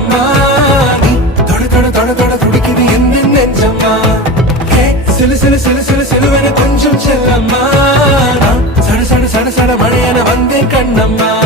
கண்ணம்மா நீ தொட தொட தொட தொட துடிக்குது எந்த நெஞ்சம்மா சிலு சிலு சிலு சிலு சிலுவென கொஞ்சம் செல்லம்மா சட சட சட சட மழையென வந்தேன் கண்ணம்மா